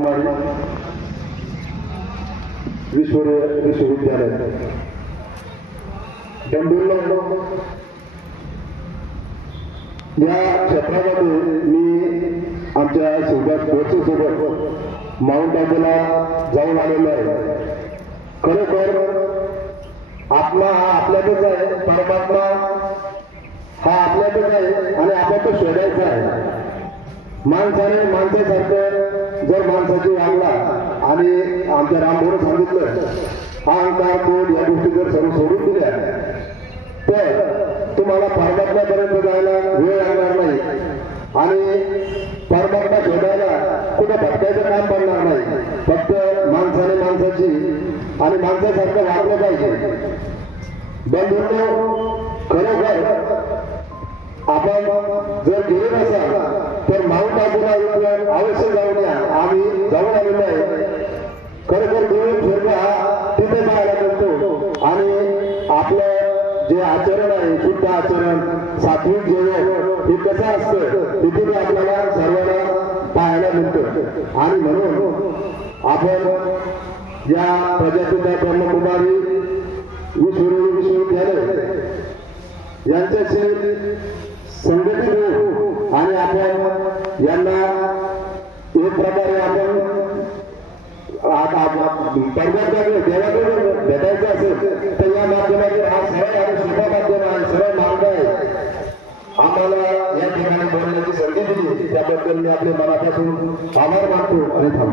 ब्रह्मकुमारी विश्वविद्यालय डोंबिवली या क्षेत्रामध्ये मी आमच्या सुभाष बोरसे सोबत माउंट आबूला जाऊन आलेलो आहे। खरोखर आत्मा हा आपल्यातच आहे, परमात्मा हा आपल्यातच आहे आणि आपण तो शोधायचा आहे। माणसाने माणसासारखं जर माणसाची वागला आणि आमच्या रामभाऊने सांगितलं अहंकार क्रोध या गोष्टी जर सर्व सोडून दिल्या तर तुम्हाला परमात्म्यापर्यंत जायला वेळ लागणार नाही आणि परमात्मा शोधायला कुठं भटकायचं काम पडणार नाही। फक्त माणसाने माणसाची आणि माणसासारखं वागलं पाहिजे। बंधूंनो, खरोखर आपण जर गेले नसाल तर माउंट आबूला अवश्य जाऊन या। आम्ही जाऊन आलेलो आहे। खरोखर देव स्वर्ग हा तिथे पाहायला मिळतो आणि आपलं जे आचरण आहे शुद्ध आचरण सात्विक जेवण हे कसं असतं तिथे आपल्याला सर्वांना पाहायला मिळतं आणि म्हणून आपण या प्रजापिता ब्रह्मकुमारी विश्वविद्यालय यांच्याशी संघटित होऊ आणि आपण यांना एक प्रकारे आपण परमात्म्याकडे देवाकडे भेटायचं असेल तर या माध्यमातून हा सरळ आणि सोपा माध्यम आहे, सरळ मार्ग आहे। आम्हाला या ठिकाणी बोलण्याची संधी दिली त्याबद्दल मी आपले मनापासून आभार मानतो आणि थांबतो।